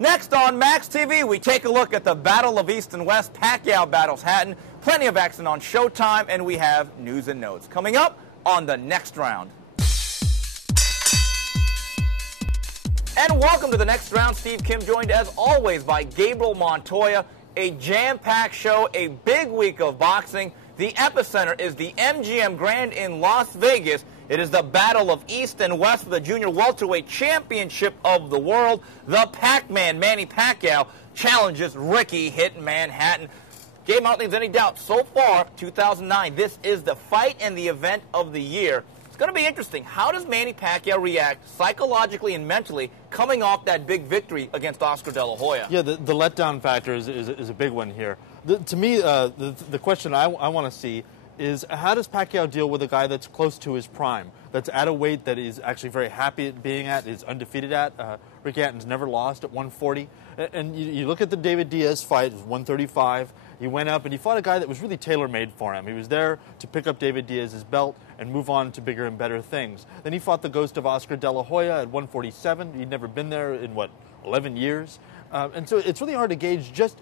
Next on Max TV, we take a look at the Battle of East and West. Pacquiao battles Hatton. Plenty of action on Showtime, and we have news and notes coming up on the next round. And welcome to the next round. Steve Kim joined as always by Gabriel Montoya. A jam-packed show, a big week of boxing. The epicenter is the MGM Grand in Las Vegas. It is the Battle of East and West for the Junior Welterweight Championship of the World. The Pac-Man, Manny Pacquiao, challenges Ricky Hitman Hatton. Gabe, I don't think there's any doubt. So far, 2009, this is the fight and the event of the year. It's going to be interesting. How does Manny Pacquiao react psychologically and mentally coming off that big victory against Oscar De La Hoya? Yeah, the letdown factor is a big one here. To me, the question I want to see is how does Pacquiao deal with a guy that's close to his prime, that's at a weight that he's actually very happy at being at, is undefeated at. Ricky Hatton's never lost at 140. And you look at the David Diaz fight, it was 135. He went up and he fought a guy that was really tailor-made for him. He was there to pick up David Diaz's belt and move on to bigger and better things. Then he fought the ghost of Oscar De La Hoya at 147. He'd never been there in, 11 years? And so it's really hard to gauge just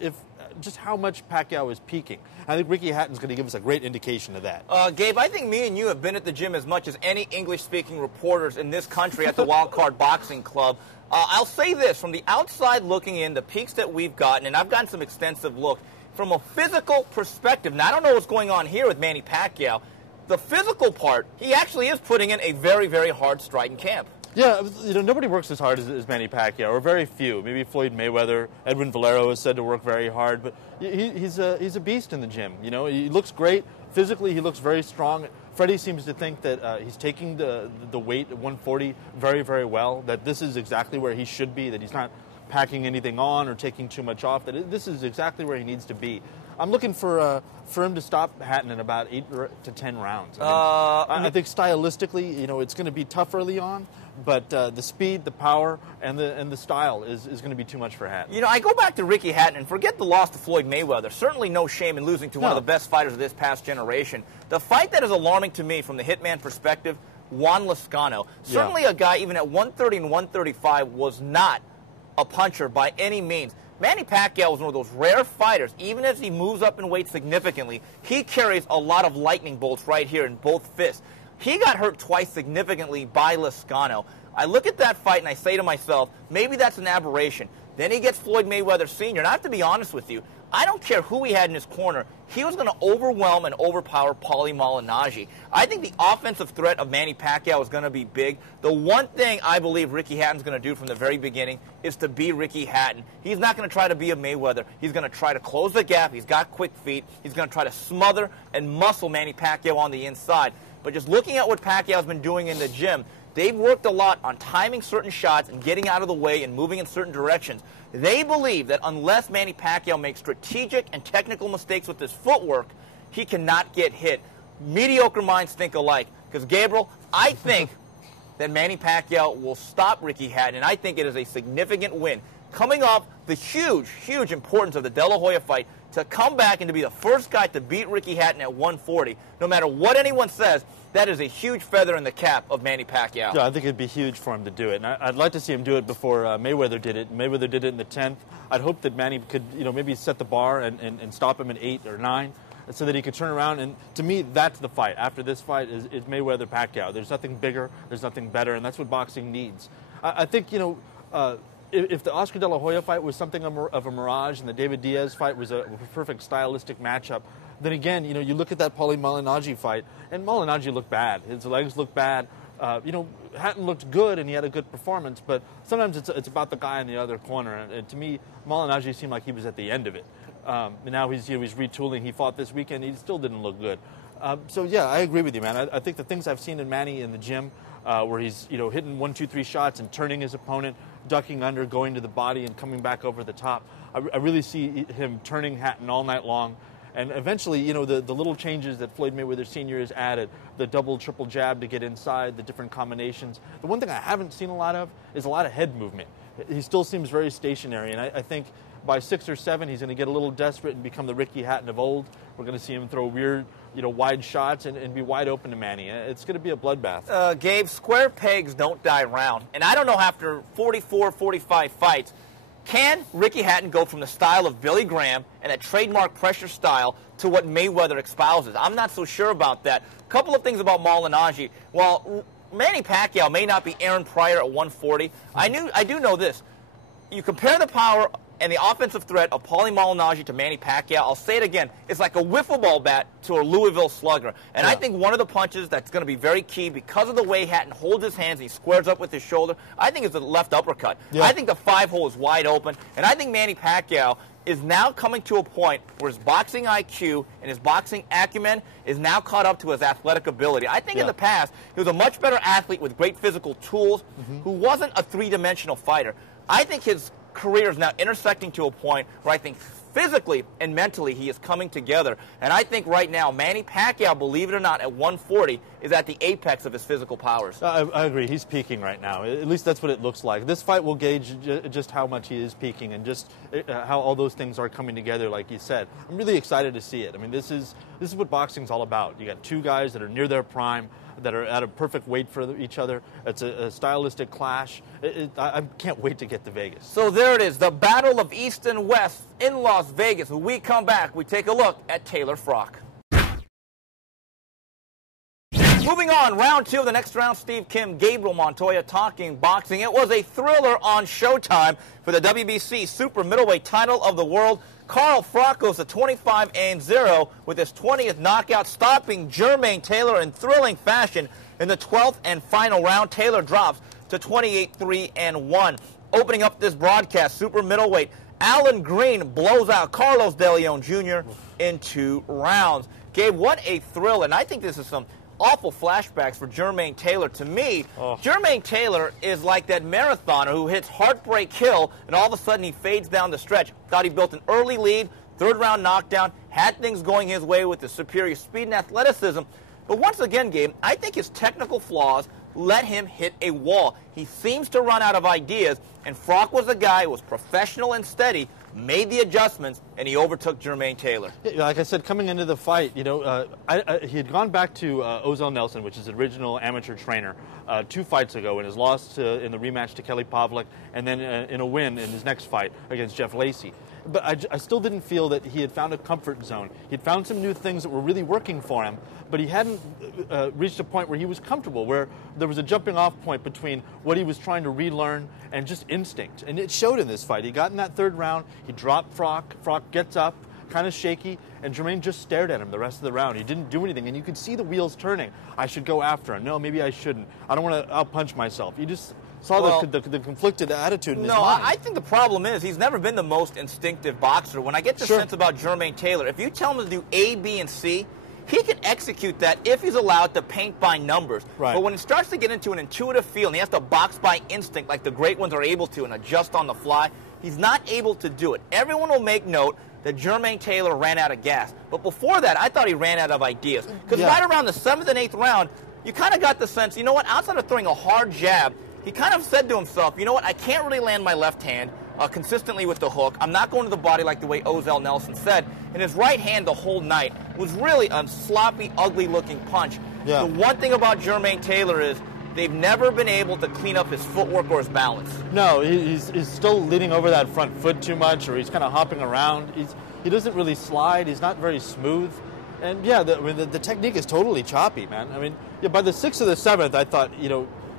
how much Pacquiao is peaking. I think Ricky Hatton's going to give us a great indication of that. Gabe, I think me and you have been at the gym as much as any English-speaking reporters in this country at the Wild Card Boxing Club. I'll say this, from the outside looking in, the peaks that we've gotten, and I've gotten some extensive look, from a physical perspective, now I don't know what's going on here with Manny Pacquiao, the physical part, he actually is putting in a very, very hard stride in camp. Yeah, nobody works as hard as Manny Pacquiao, or very few. Maybe Floyd Mayweather, Edwin Valero is said to work very hard, but he's a beast in the gym. He looks great physically. He looks very strong. Freddie seems to think that he's taking the weight at 140 very, very well. That this is exactly where he should be. That he's not packing anything on or taking too much off. That this is exactly where he needs to be. I'm looking for him to stop Hatton in about 8 to 10 rounds. I think stylistically, it's going to be tough early on, but the speed, the power, and the style is going to be too much for Hatton. I go back to Ricky Hatton and forget the loss to Floyd Mayweather. Certainly no shame in losing to one of the best fighters of this past generation. The fight that is alarming to me from the Hitman perspective, Juan Lezcano. Certainly a guy, even at 130 and 135, was not a puncher by any means. Manny Pacquiao is one of those rare fighters, even as he moves up in weight significantly, he carries a lot of lightning bolts right here in both fists. He got hurt twice significantly by Lezcano. I look at that fight and I say to myself, maybe that's an aberration. Then he gets Floyd Mayweather Sr. And I have to be honest with you, I don't care who he had in his corner. He was going to overwhelm and overpower Paulie Malignaggi. I think the offensive threat of Manny Pacquiao is going to be big. The one thing I believe Ricky Hatton's going to do from the very beginning is to be Ricky Hatton. He's not going to try to be a Mayweather. He's going to try to close the gap. He's got quick feet. He's going to try to smother and muscle Manny Pacquiao on the inside. But just looking at what Pacquiao's been doing in the gym, they've worked a lot on timing certain shots and getting out of the way and moving in certain directions. They believe that unless Manny Pacquiao makes strategic and technical mistakes with his footwork, he cannot get hit. Mediocre minds think alike. Because, Gabriel, I think that Manny Pacquiao will stop Ricky Hatton, and I think it is a significant win. Coming off the huge, huge importance of the De La Hoya fight, to come back and to be the first guy to beat Ricky Hatton at 140, no matter what anyone says, that is a huge feather in the cap of Manny Pacquiao. Yeah, I think it'd be huge for him to do it. And I'd like to see him do it before Mayweather did it. Mayweather did it in the 10th. I'd hope that Manny could, maybe set the bar and stop him at 8 or 9 so that he could turn around. And to me, that's the fight. After this fight is Mayweather-Pacquiao. There's nothing bigger. There's nothing better. And that's what boxing needs. I think, if the Oscar De La Hoya fight was something of a mirage and the David Diaz fight was a perfect stylistic matchup, then again, you look at that Paulie Malignaggi fight, and Malignaggi looked bad. His legs looked bad. Hatton looked good, and he had a good performance, but sometimes it's about the guy in the other corner. And to me, Malignaggi seemed like he was at the end of it. And now he's retooling. He fought this weekend. He still didn't look good. So, yeah, I agree with you, man. I think the things I've seen in Manny in the gym, where he's hitting 1, 2, 3 shots and turning his opponent, ducking under, going to the body, and coming back over the top. I really see him turning Hatton all night long. And eventually, the little changes that Floyd Mayweather Sr. has added, the double, triple jab to get inside, the different combinations. The one thing I haven't seen a lot of is a lot of head movement. He still seems very stationary, and I think by 6 or 7, he's going to get a little desperate and become the Ricky Hatton of old. We're going to see him throw weird, wide shots and be wide open to Manny. It's going to be a bloodbath. Gabe, square pegs don't die round. And I don't know, after 44, 45 fights, Can Ricky Hatton go from the style of Billy Graham and that trademark pressure style to what Mayweather espouses? I'm not so sure about that. A couple of things about Malignaggi. While Manny Pacquiao may not be Aaron Pryor at 140, I do know this. You compare the power and the offensive threat of Paulie Malignaggi to Manny Pacquiao, I'll say it again, it's like a wiffle ball bat to a Louisville Slugger. And I think one of the punches that's going to be very key because of the way Hatton holds his hands and he squares up with his shoulder, I think it's a left uppercut. I think the 5-hole is wide open, and I think Manny Pacquiao is now coming to a point where his boxing IQ and his boxing acumen is now caught up to his athletic ability. I think in the past, he was a much better athlete with great physical tools who wasn't a three-dimensional fighter. I think his career is now intersecting to a point where I think physically and mentally he is coming together. And I think right now Manny Pacquiao, believe it or not, at 140 is at the apex of his physical powers. I agree. He's peaking right now. At least that's what it looks like. This fight will gauge just how much he is peaking and just how all those things are coming together, like you said. I'm really excited to see it. I mean, this is what boxing's all about. You got two guys that are near their prime, that are at a perfect weight for each other. It's a stylistic clash. I can't wait to get to Vegas. So there it is, the battle of East and West in Las Vegas. When we come back, we take a look at Taylor Frock. Moving on, round two of the next round, Steve Kim, Gabriel Montoya talking boxing. It was a thriller on Showtime for the WBC super middleweight title of the world. Carl Frock goes to 25-0 with his 20th knockout, stopping Jermaine Taylor in thrilling fashion in the 12th and final round. Taylor drops to 28-3-1. Opening up this broadcast, super middleweight, Alan Green blows out Carlos De Leon Jr. in 2 rounds. Gabe, what a thrill, and I think this is some awful flashbacks for Jermaine Taylor. To me, Jermaine Taylor is like that marathoner who hits Heartbreak Hill and all of a sudden he fades down the stretch. Thought he built an early lead, 3rd round knockdown, had things going his way with the superior speed and athleticism. But once again, Gabe, I think his technical flaws let him hit a wall. He seems to run out of ideas, and Frock was a guy who was professional and steady, made the adjustments, and he overtook Jermaine Taylor. Yeah, like I said, coming into the fight, he had gone back to Ozell Nelson, which is his original amateur trainer, 2 fights ago, and his loss in the rematch to Kelly Pavlik, and then in a win in his next fight against Jeff Lacey. But I still didn't feel that he had found a comfort zone. He'd found some new things that were really working for him, but he hadn't reached a point where he was comfortable, where there was a jumping-off point between what he was trying to relearn and just instinct. And it showed in this fight. He got in that 3rd round, he dropped Frock, Frock gets up, kind of shaky, and Jermaine just stared at him the rest of the round. He didn't do anything, and you could see the wheels turning. I should go after him. No, maybe I shouldn't. I don't want to outpunch myself. You just saw the conflicted attitude in his mind. I think the problem is he's never been the most instinctive boxer. When I get the sense about Jermaine Taylor, if you tell him to do A, B, and C, he can execute that if he's allowed to paint by numbers. Right. But when he starts to get into an intuitive feel and he has to box by instinct like the great ones are able to and adjust on the fly, he's not able to do it. Everyone will make note that Jermaine Taylor ran out of gas. But before that, I thought he ran out of ideas. Because right around the 7th and 8th round, you kind of got the sense, you know what, outside of throwing a hard jab, he kind of said to himself, you know what, I can't really land my left hand consistently with the hook. I'm not going to the body like the way Ozell Nelson said. And his right hand the whole night was really a sloppy, ugly-looking punch. Yeah. The one thing about Jermaine Taylor is they've never been able to clean up his footwork or his balance. No, he's still leaning over that front foot too much, or he's kind of hopping around. He doesn't really slide. He's not very smooth. And, yeah, the technique is totally choppy, man. I mean, by the 6th or the 7th, I thought,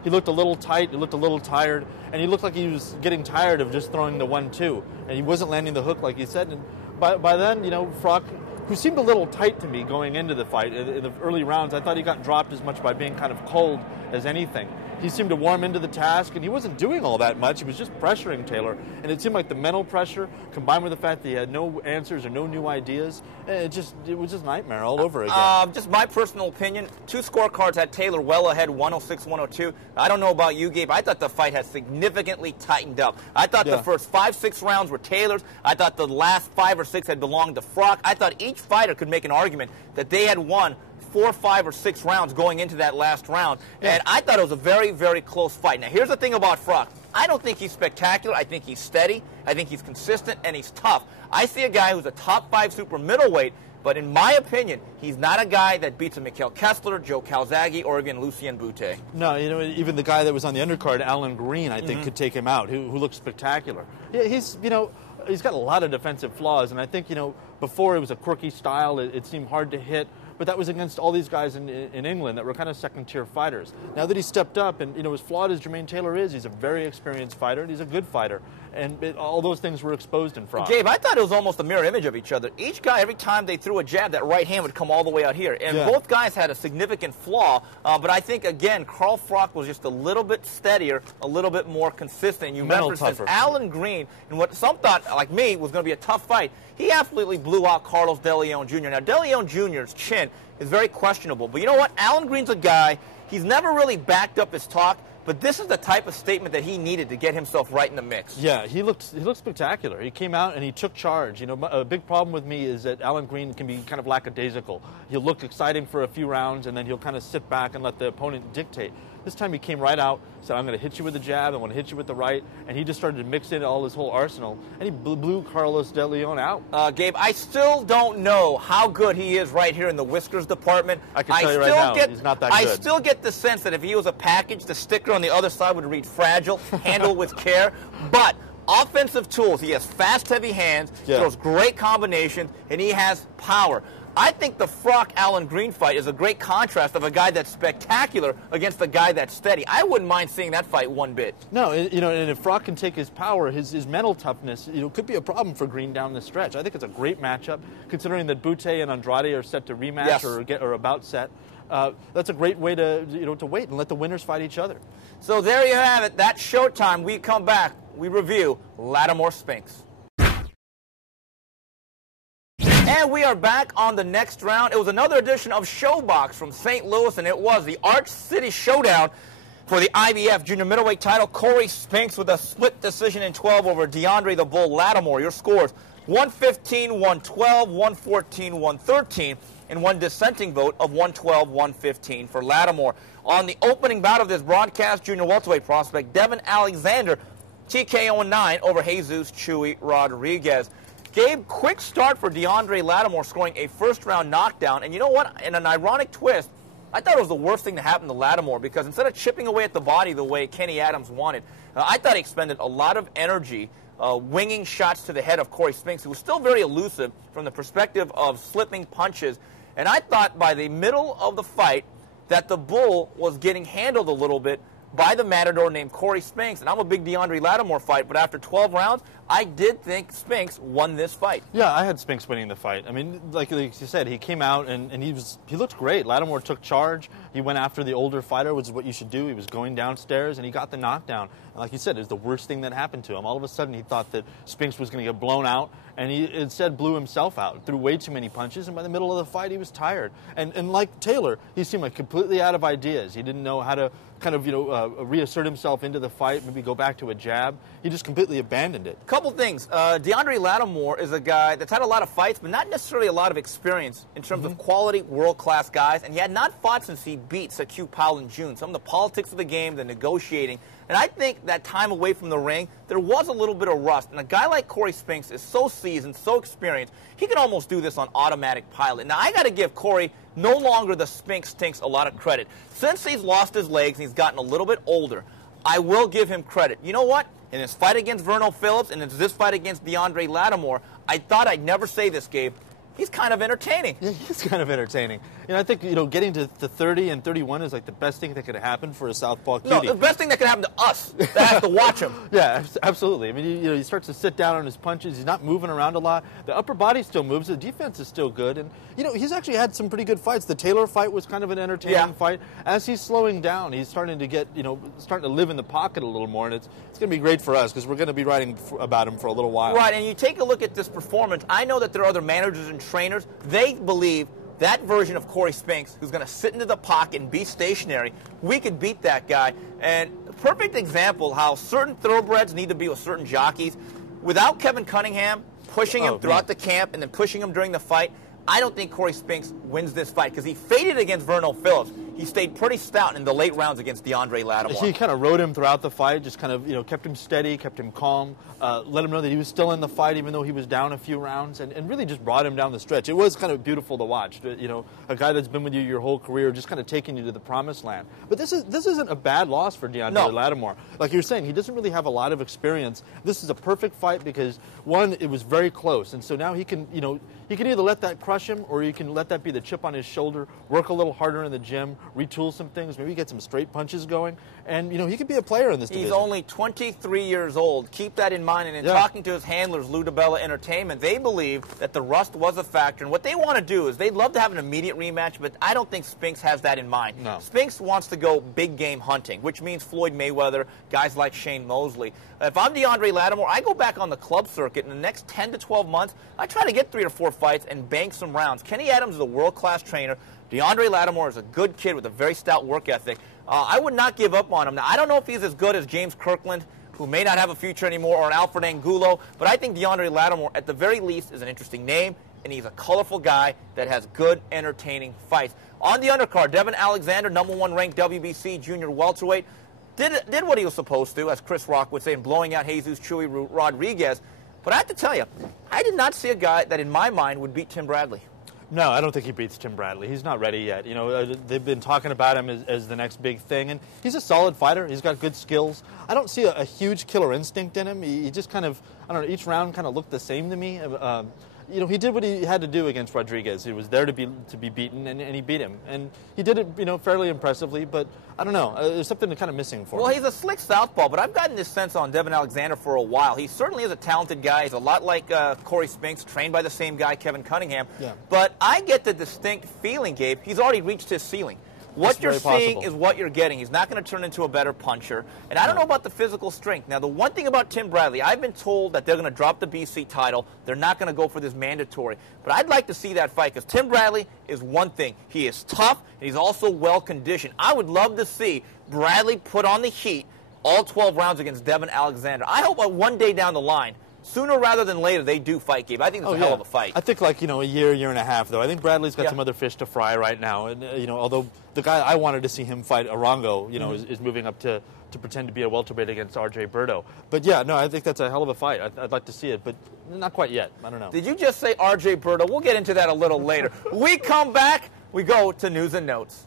he looked a little tight, he looked a little tired, and he looked like he was getting tired of just throwing the 1-2, and he wasn't landing the hook like you said. And by then, Frock, who seemed a little tight to me going into the fight in the early rounds, I thought he got dropped as much by being kind of cold as anything. He seemed to warm into the task, and he wasn't doing all that much. He was just pressuring Taylor, and it seemed like the mental pressure, combined with the fact that he had no answers or no new ideas, it was just nightmare all over again. Just my personal opinion, 2 scorecards had Taylor well ahead, 106-102. I don't know about you, Gabe. I thought the fight had significantly tightened up. I thought the first 5-6 rounds were Taylor's. I thought the last 5 or 6 had belonged to Frock. I thought each fighter could make an argument that they had won 4, 5, or 6 rounds going into that last round. And I thought it was a very, very close fight. Now, here's the thing about Frock. I don't think he's spectacular. I think he's steady. I think he's consistent, and he's tough. I see a guy who's a top 5 super middleweight, but in my opinion, he's not a guy that beats a Mikhail Kessler, Joe Calzaghe, or even Lucien Bute. No, even the guy that was on the undercard, Alan Green, I think could take him out, who looks spectacular. Yeah, he's got a lot of defensive flaws, and I think, before it was a quirky style, it seemed hard to hit, but that was against all these guys in England that were kind of second-tier fighters. Now that he stepped up, and as flawed as Jermaine Taylor is, he's a very experienced fighter, and he's a good fighter, and all those things were exposed in Froch. Gabe, I thought it was almost a mirror image of each other. Each guy, every time they threw a jab, that right hand would come all the way out here, and both guys had a significant flaw, but I think, again, Carl Froch was just a little bit steadier, a little bit more consistent. You remember, since Alan Green, and what some thought, like me, was going to be a tough fight, he absolutely blew out Carlos De Leon Jr. Now, De Leon Jr.'s chin is very questionable. But you know what? Alan Green's a guy, he's never really backed up his talk, but this is the type of statement that he needed to get himself right in the mix. Yeah, he looked spectacular. He came out and he took charge. A big problem with me is that Alan Green can be kind of lackadaisical. He'll look exciting for a few rounds, and then he'll kind of sit back and let the opponent dictate. This time he came right out, said, I'm going to hit you with the jab, I'm going to hit you with the right, and he just started to mix in all his whole arsenal, and he blew Carlos De Leon out. Gabe, I still don't know how good he is right here in the whiskers department. I can tell you right now, he's not that good. I still get the sense that if he was a package, the sticker on the other side would read fragile, handle with care, but offensive tools. He has fast, heavy hands, throws great combinations, and he has power. I think the Froch-Alan Green fight is a great contrast of a guy that's spectacular against a guy that's steady. I wouldn't mind seeing that fight one bit. No, and if Froch can take his power, his mental toughness, could be a problem for Green down the stretch. I think it's a great matchup, considering that Bute and Andrade are set to rematch or about set. That's a great way to to wait and let the winners fight each other. So there you have it. That's showtime. We come back. We review Lattimore Spinks. And we are back on the next round. It was another edition of Showbox from St. Louis, and it was the Arch City Showdown for the IBF Junior Middleweight title. Corey Spinks with a split decision in 12 over DeAndre the Bull Lattimore. Your scores, 115-112, 114-113, and one dissenting vote of 112-115 for Lattimore. On the opening bout of this broadcast, junior welterweight prospect Devin Alexander, TKO 9 over Jesus Chewy Rodriguez. Gabe, quick start for DeAndre Lattimore, scoring a first-round knockdown. And you know what? In an ironic twist, I thought it was the worst thing to happen to Lattimore, because instead of chipping away at the body the way Kenny Adams wanted, I thought he expended a lot of energy winging shots to the head of Corey Spinks, who was still very elusive from the perspective of slipping punches. And I thought by the middle of the fight that the Bull was getting handled a little bit by the matador named Corey Spinks. And I'm a big DeAndre Lattimore fight, but after 12 rounds, I did think Spinks won this fight. Yeah, I had Spinks winning the fight. I mean, like you said, he came out and he looked great. Lattimore took charge. He went after the older fighter, which is what you should do. He was going downstairs, and he got the knockdown. And like you said, it was the worst thing that happened to him. All of a sudden, he thought that Spinks was going to get blown out, and he instead blew himself out, threw way too many punches, and by the middle of the fight, he was tired. And like Taylor, he seemed like completely out of ideas. He didn't know how to kind of, reassert himself into the fight, maybe go back to a jab. He just completely abandoned it. Couple things. DeAndre Lattimore is a guy that's had a lot of fights, but not necessarily a lot of experience in terms of quality, world-class guys, and he had not fought since he beat Sakyau Powell in June. Some of the politics of the game, the negotiating, and I think that time away from the ring, there was a little bit of rust. And a guy like Corey Spinks is so seasoned, so experienced, he can almost do this on automatic pilot. Now, I got to give Corey no longer the Spinks stinks a lot of credit. Since he's lost his legs and he's gotten a little bit older, I will give him credit. You know what? In his fight against Verno Phillips and in this fight against DeAndre Lattimore, I thought I'd never say this, Gabe. He's kind of entertaining. Yeah, he's kind of entertaining. I think, getting to 30 and 31 is like the best thing that could happen for a southpaw cutie. No, the best thing that could happen to us that has to watch him. Yeah, absolutely. I mean, he starts to sit down on his punches. He's not moving around a lot. The upper body still moves. The defense is still good. And, he's actually had some pretty good fights. The Taylor fight was kind of an entertaining fight. As he's slowing down, he's starting to get, starting to live in the pocket a little more. And it's going to be great for us because we're going to be writing about him for a little while. Right, and you take a look at this performance. I know that there are other managers and trainers. They believe that version of Corey Spinks, who's going to sit into the pocket and be stationary, we could beat that guy. And a perfect example how certain thoroughbreds need to be with certain jockeys. Without Kevin Cunningham pushing him throughout the camp and then pushing him during the fight, I don't think Corey Spinks wins this fight because he faded against Verno Phillips. he stayed pretty stout in the late rounds against DeAndre Lattimore. He kind of rode him throughout the fight, just kind of, kept him steady, kept him calm, let him know that he was still in the fight even though he was down a few rounds, and really just brought him down the stretch. It was kind of beautiful to watch, a guy that's been with you your whole career just kind of taking you to the promised land. But this isn't a bad loss for DeAndre Lattimore. Like you're saying, he doesn't really have a lot of experience. This is a perfect fight because, one, it was very close, and so now he can, he can either let that crush him or you can let that be the chip on his shoulder, work a little harder in the gym, retool some things, maybe get some straight punches going, and he could be a player in this division. He's only 23 years old. Keep that in mind. And in talking to his handlers, Lou DiBella Entertainment, they believe that the rust was a factor. And what they want to do is they'd love to have an immediate rematch, but I don't think Spinks has that in mind. No. Spinks wants to go big game hunting, which means Floyd Mayweather, guys like Shane Mosley. If I'm DeAndre Lattimore, I go back on the club circuit in the next 10 to 12 months. I try to get 3 or 4 fights and bank some rounds. Kenny Adams is a world-class trainer. DeAndre Lattimore is a good kid with a very stout work ethic. I would not give up on him. Now, I don't know if he's as good as James Kirkland, who may not have a future anymore, or an Alfred Angulo, but I think DeAndre Lattimore, at the very least, is an interesting name, and he's a colorful guy that has good, entertaining fights. On the undercard, Devin Alexander, #1 ranked WBC junior welterweight, did what he was supposed to, as Chris Rock would say, in blowing out Jesus Chewy Rodriguez. But I have to tell you, I did not see a guy that, in my mind, would beat Tim Bradley. No, I don't think he beats Tim Bradley. He's not ready yet. They've been talking about him as the next big thing, and he's a solid fighter. He's got good skills. I don't see a huge killer instinct in him. He just kind of, I don't know, each round kind of looked the same to me. He did what he had to do against Rodriguez. He was there to be beaten, and he beat him. And he did it, fairly impressively, but I don't know. There's something kind of missing for him. Well, he's a slick southpaw, but I've gotten this sense on Devin Alexander for a while. He certainly is a talented guy. He's a lot like Corey Spinks, trained by the same guy, Kevin Cunningham. Yeah. But I get the distinct feeling, Gabe, he's already reached his ceiling. What you're seeing is what you're getting. He's not going to turn into a better puncher. And I don't know about the physical strength. Now, the one thing about Tim Bradley, I've been told that they're going to drop the BC title. They're not going to go for this mandatory. But I'd like to see that fight because Tim Bradley is one thing. He is tough, and he's also well-conditioned. I would love to see Bradley put on the heat all 12 rounds against Devin Alexander. I hope one day down the line, sooner rather than later, they do fight, Gabe. I think it's a hell of a fight. I think a year and a half, though. I think Bradley's got some other fish to fry right now. And, although the guy I wanted to see him fight, Arango, is moving up to pretend to be a welterweight against R.J. Berto. But, yeah, no, I think that's a hell of a fight. I'd like to see it, but not quite yet. I don't know. Did you just say R.J. Berto? We'll get into that a little later. We come back, we go to news and notes.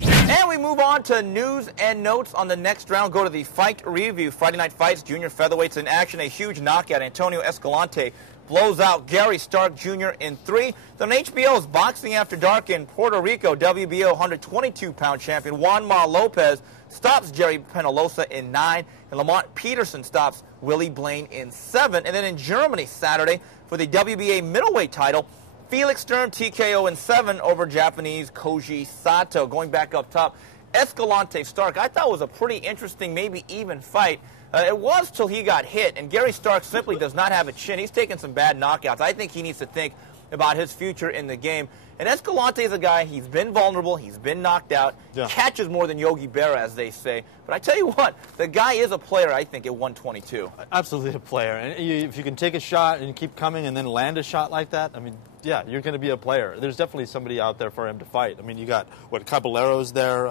And we move on to news and notes on the next round. Go to the fight review. Friday Night Fights, junior featherweights in action. A huge knockout. Antonio Escalante blows out Gary Stark Jr. in 3. Then HBO's Boxing After Dark in Puerto Rico, WBO 122-pound champion Juan Ma Lopez stops Jerry Penalosa in 9. And Lamont Peterson stops Willie Blaine in 7. And then in Germany Saturday for the WBA middleweight title, Felix Sturm TKO in 7 over Japanese Koji Sato. Going back up top, Escalante Stark, I thought was a pretty interesting, maybe even fight. It was till he got hit, and Gary Stark simply does not have a chin. He's taken some bad knockouts. I think he needs to think about his future in the game. And Escalante is a guy, he's been vulnerable, he's been knocked out, catches more than Yogi Berra, as they say. But I tell you what, the guy is a player, I think, at 122. Absolutely a player. And if you can take a shot and keep coming and then land a shot like that, I mean, yeah, you're going to be a player. There's definitely somebody out there for him to fight. I mean, you got, Caballero's there,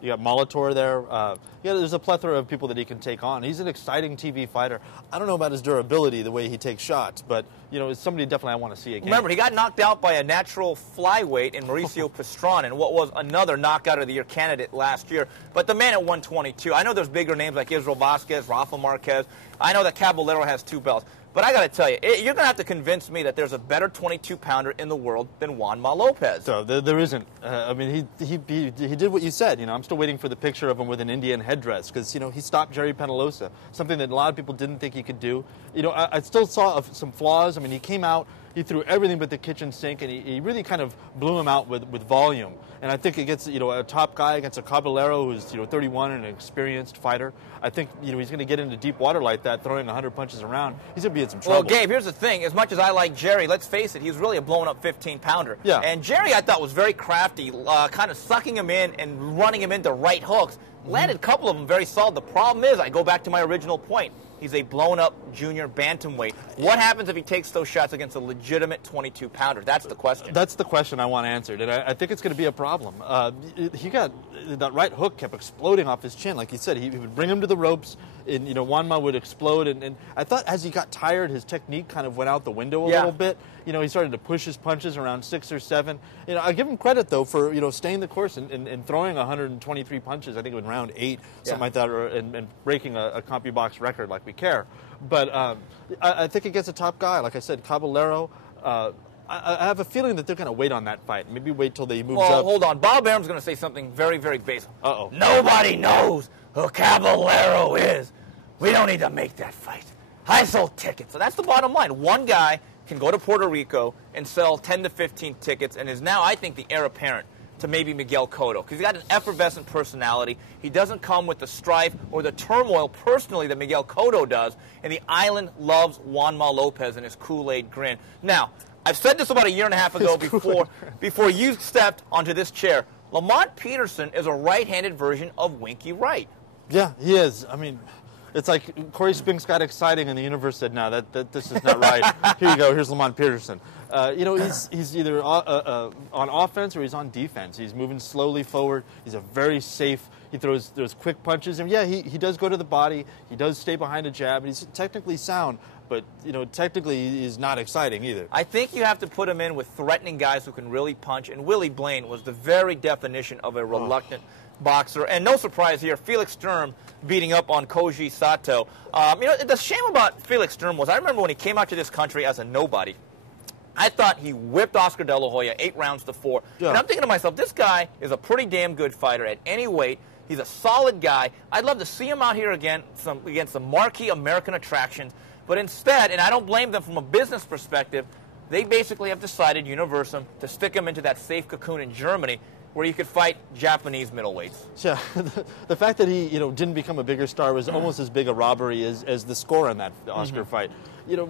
you got Molitor there. There's a plethora of people that he can take on. He's an exciting TV fighter. I don't know about his durability, the way he takes shots, but, it's somebody definitely I want to see again. Remember, he got knocked out by a natural flyweight in Mauricio Pastrana, and what was another knockout of the year candidate last year. But the man at 122, I know there's bigger names like Israel Vasquez, Rafa Marquez. I know that Caballero has 2 belts. But I got to tell you, you're going to have to convince me that there's a better 22-pounder in the world than Juan Ma Lopez. So there isn't. I mean, he did what you said. I'm still waiting for the picture of him with an Indian headdress because, he stopped Jerry Penalosa, something that a lot of people didn't think he could do. I still saw some flaws. I mean, he came out, he threw everything but the kitchen sink, and he really kind of blew him out with volume. And I think against, a top guy, against a Caballero who's, 31 and an experienced fighter, I think, he's going to get into deep water like that, throwing 100 punches around. He's going to be in some trouble. Well, Gabe, here's the thing. As much as I like Jerry, let's face it, he's really a blown-up 15-pounder. Yeah. And Jerry, I thought, was very crafty, kind of sucking him in and running him into right hooks. Landed a couple of them very solid. The problem is, I go back to my original point. He's a blown-up junior bantamweight. What happens if he takes those shots against a legitimate 22-pounder? That's the question. That's the question I want answered, and I think it's going to be a problem. He got that right hook kept exploding off his chin, like you said. He would bring him to the ropes, and Juanma would explode. And I thought as he got tired, his technique kind of went out the window a little bit. He started to push his punches around 6 or 7. I give him credit though for staying the course and throwing 123 punches. I think in round 8, something like that, and breaking a CompuBox record like we care. But I think against a top guy, like I said, Caballero. I have a feeling that they're going to wait on that fight. Maybe wait till they move up. Hold on. Bob Arum's going to say something very, very basic. Uh-oh. Nobody knows who Caballero is. We don't need to make that fight. I sold tickets. So that's the bottom line. One guy can go to Puerto Rico and sell 10 to 15 tickets and is now, I think, the heir apparent to maybe Miguel Cotto, because he's got an effervescent personality. He doesn't come with the strife or the turmoil personally that Miguel Cotto does, and the island loves Juanma Lopez and his Kool-Aid grin. Now, I've said this about a year and a half ago before you stepped onto this chair. Lamont Peterson is a right-handed version of Winky Wright. Yeah, he is. I mean, it's like Corey Spinks got exciting and the universe said, no, that this is not right. Here you go. Here's Lamont Peterson. He's either on offense or he's on defense. He's moving slowly forward. He's a very safe. He throws quick punches. And, yeah, he does go to the body. He does stay behind a jab. He's technically sound. But, technically he's not exciting either. I think you have to put him in with threatening guys who can really punch. And Willie Blaine was the very definition of a reluctant boxer. And no surprise here, Felix Sturm beating up on Koji Sato. The shame about Felix Sturm was I remember when he came out to this country as a nobody. I thought he whipped Oscar De La Hoya 8 rounds to 4. Yeah. And I'm thinking to myself, this guy is a pretty damn good fighter at any weight. He's a solid guy. I'd love to see him out here again against some marquee American attractions. But instead, and I don't blame them from a business perspective, they basically have decided, Universum, to stick him into that safe cocoon in Germany where you could fight Japanese middleweights. Yeah, the fact that he didn't become a bigger star was almost as big a robbery as the score in that Oscar fight.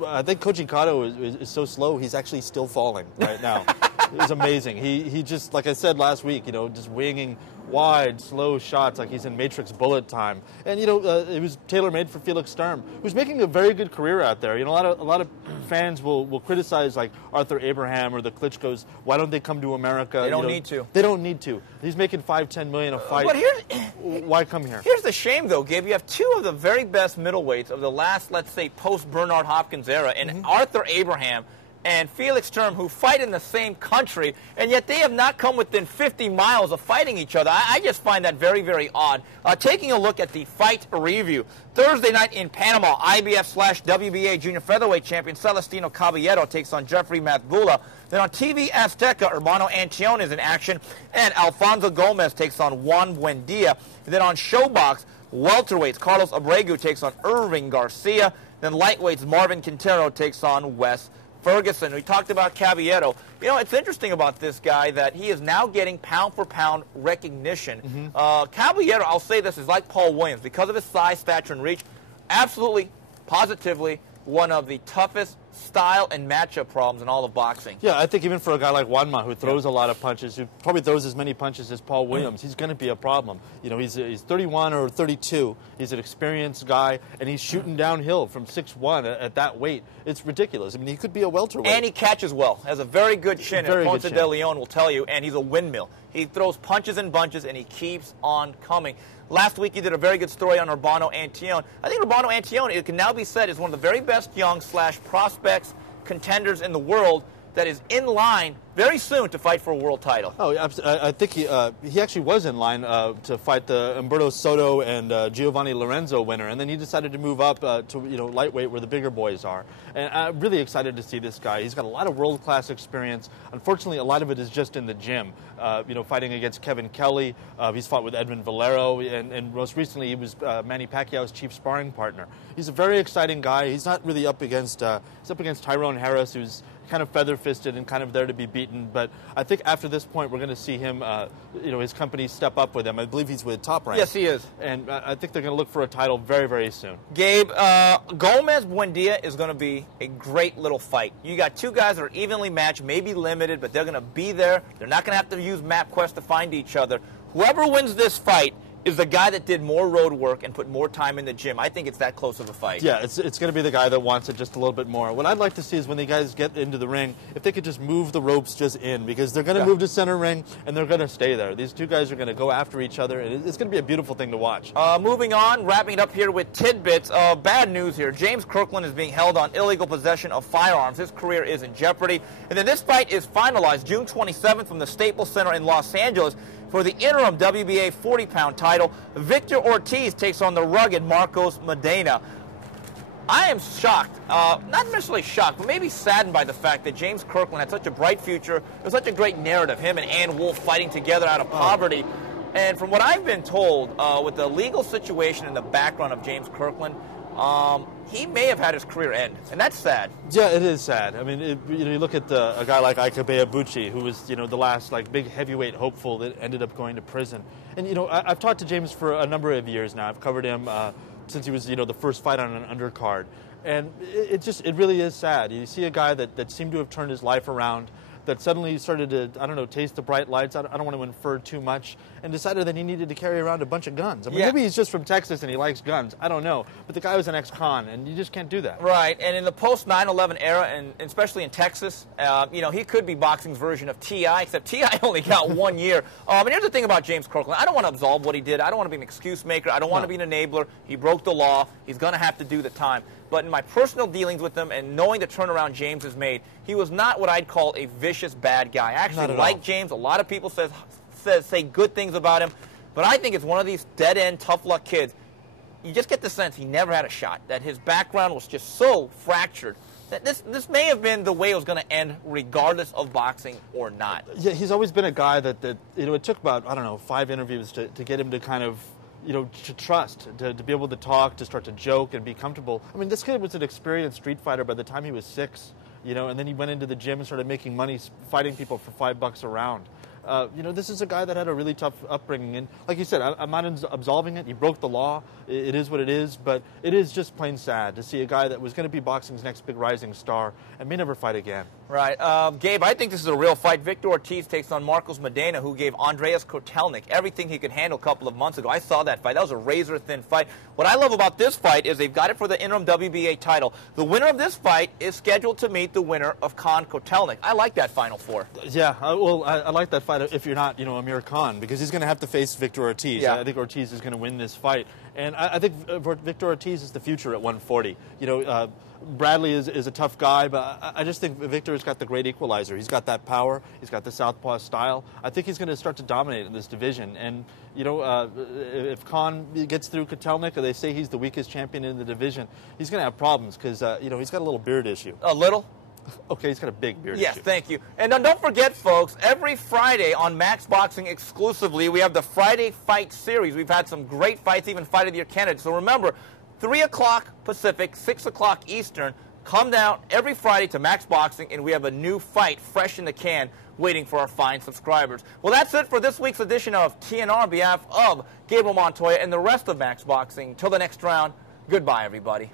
I think Koji Kato is so slow, he's actually still falling right now. It's amazing. He just, like I said last week, just winging wide, slow shots like he's in Matrix bullet time. And, it was tailor-made for Felix Sturm, who's making a very good career out there. A lot of fans will criticize, like, Arthur Abraham or the Klitschko's. Why don't they come to America? They don't need to. They don't need to. He's making $5-10 million a fight. But why come here? Here's the shame, though, Gabe. You have 2 of the very best middleweights of the last, let's say, post-Bernard Hopkins era, and Arthur Abraham and Felix Sturm, who fight in the same country, and yet they have not come within 50 miles of fighting each other. I just find that very, very odd. Taking a look at the fight review. Thursday night in Panama, IBF/WBA junior featherweight champion Celestino Caballero takes on Jeffrey Matbula. Then on TV Azteca, Hermano Antione is in action, and Alfonso Gomez takes on Juan Buendia. And then on Showbox, welterweights, Carlos Abregu takes on Irving Garcia. Then lightweights, Marvin Quintero takes on Wes Ferguson. We talked about Caballero. It's interesting about this guy that he is now getting pound-for-pound recognition. Caballero, I'll say this, is like Paul Williams. Because of his size, stature, and reach, absolutely, positively, one of the toughest style and matchup problems in all of boxing. Yeah, I think even for a guy like Juanma, who throws a lot of punches, who probably throws as many punches as Paul Williams, he's going to be a problem. He's 31 or 32. He's an experienced guy, and he's shooting downhill from 6'1" at that weight. It's ridiculous. I mean, he could be a welterweight. And he catches well. Has a very good chin, as Ponce de Leon will tell you, and he's a windmill. He throws punches and bunches, and he keeps on coming. Last week, he did a very good story on Urbano Antione. I think Urbano Antione, it can now be said, is one of the very best young / prospects, contenders in the world that is in line very soon to fight for a world title. Oh, I think he actually was in line to fight the Humberto Soto and Giovanni Lorenzo winner, and then he decided to move up to lightweight where the bigger boys are. And I'm really excited to see this guy. He's got a lot of world-class experience. Unfortunately, a lot of it is just in the gym. Fighting against Kevin Kelly. He's fought with Edwin Valero, and most recently he was Manny Pacquiao's chief sparring partner. He's a very exciting guy. He's not really up against Tyrone Harris, who's kind of feather-fisted and kind of there to be beaten. But I think after this point, we're going to see him, his company step up with him. I believe he's with Top Rank. Yes, he is. And I think they're going to look for a title very, very soon. Gabe, Gomez-Buendia is going to be a great little fight. You got 2 guys that are evenly matched, maybe limited, but they're going to be there. They're not going to have to use MapQuest to find each other. Whoever wins this fight is the guy that did more road work and put more time in the gym. I think it's that close of a fight. Yeah, it's going to be the guy that wants it just a little bit more. What I'd like to see is when the guys get into the ring, if they could just move the ropes just in, because they're going to move to center ring and they're going to stay there. These two guys are going to go after each other, and it's going to be a beautiful thing to watch. Moving on, wrapping it up here with tidbits. Bad news here. James Kirkland is being held on illegal possession of firearms. His career is in jeopardy. And then this fight is finalized June 27th from the Staples Center in Los Angeles. For the interim WBA 40-pound title, Victor Ortiz takes on the rugged Marcos Medina. I am shocked, not necessarily shocked, but maybe saddened by the fact that James Kirkland had such a bright future. It was such a great narrative, him and Ann Wolfe fighting together out of poverty. And from what I've been told, with the legal situation in the background of James Kirkland, he may have had his career end, and that's sad. Yeah, it is sad. I mean, you look at a guy like Ike Ibuchi, who was the last big heavyweight hopeful that ended up going to prison. And I've talked to James for a number of years now. I've covered him since he was the first fight on an undercard, and it really is sad. You see a guy that seemed to have turned his life around, that suddenly started to, taste the bright lights. I don't want to infer too much, and decided that he needed to carry around a bunch of guns. I mean, maybe he's just from Texas and he likes guns. I don't know. But the guy was an ex-con, and you just can't do that. Right, and in the post-9/11 era, and especially in Texas, he could be boxing's version of T.I., except T.I. only got 1 year. And here's the thing about James Kirkland. I don't want to absolve what he did. I don't want to be an excuse maker. I don't want to be an enabler. He broke the law. He's going to have to do the time. But in my personal dealings with him and knowing the turnaround James has made, he was not what I'd call a vicious bad guy. I actually like James. A lot of people say good things about him. But I think it's one of these dead-end, tough-luck kids. You just get the sense he never had a shot, that his background was just so fractured that this may have been the way it was going to end regardless of boxing or not. Yeah, he's always been a guy that it took about, 5 interviews to get him to kind of to trust, to be able to talk, to start to joke and be comfortable. I mean, this kid was an experienced street fighter by the time he was 6, and then he went into the gym and started making money fighting people for $5 a round. This is a guy that had a really tough upbringing. And like you said, I'm not absolving it. He broke the law. It is what it is. But it is just plain sad to see a guy that was going to be boxing's next big rising star and may never fight again. Right. Gabe, I think this is a real fight. Victor Ortiz takes on Marcos Medina, who gave Andreas Kotelnik everything he could handle a couple of months ago. I saw that fight. That was a razor-thin fight. What I love about this fight is they've got it for the interim WBA title. The winner of this fight is scheduled to meet the winner of Khan Kotelnik. I like that Final Four. Yeah, I like that fight if you're not, Amir Khan, because he's going to have to face Victor Ortiz. Yeah. I think Ortiz is going to win this fight. And I think Victor Ortiz is the future at 140. Bradley is a tough guy, but I just think Victor's got the great equalizer. He's got that power. He's got the southpaw style. I think he's going to start to dominate in this division. And, if Khan gets through Kotelnik, or they say he's the weakest champion in the division, he's going to have problems because, he's got a little beard issue. A little? Okay, he's got a big beard. Yes, issue. Thank you. And don't forget, folks, every Friday on Max Boxing exclusively, we have the Friday Fight Series. We've had some great fights, even Fight of the Year candidates. So remember, 3 o'clock Pacific, 6 o'clock Eastern, come down every Friday to Max Boxing, and we have a new fight fresh in the can waiting for our fine subscribers. Well, that's it for this week's edition of TNR on behalf of Gabriel Montoya and the rest of Max Boxing. Till the next round, goodbye, everybody.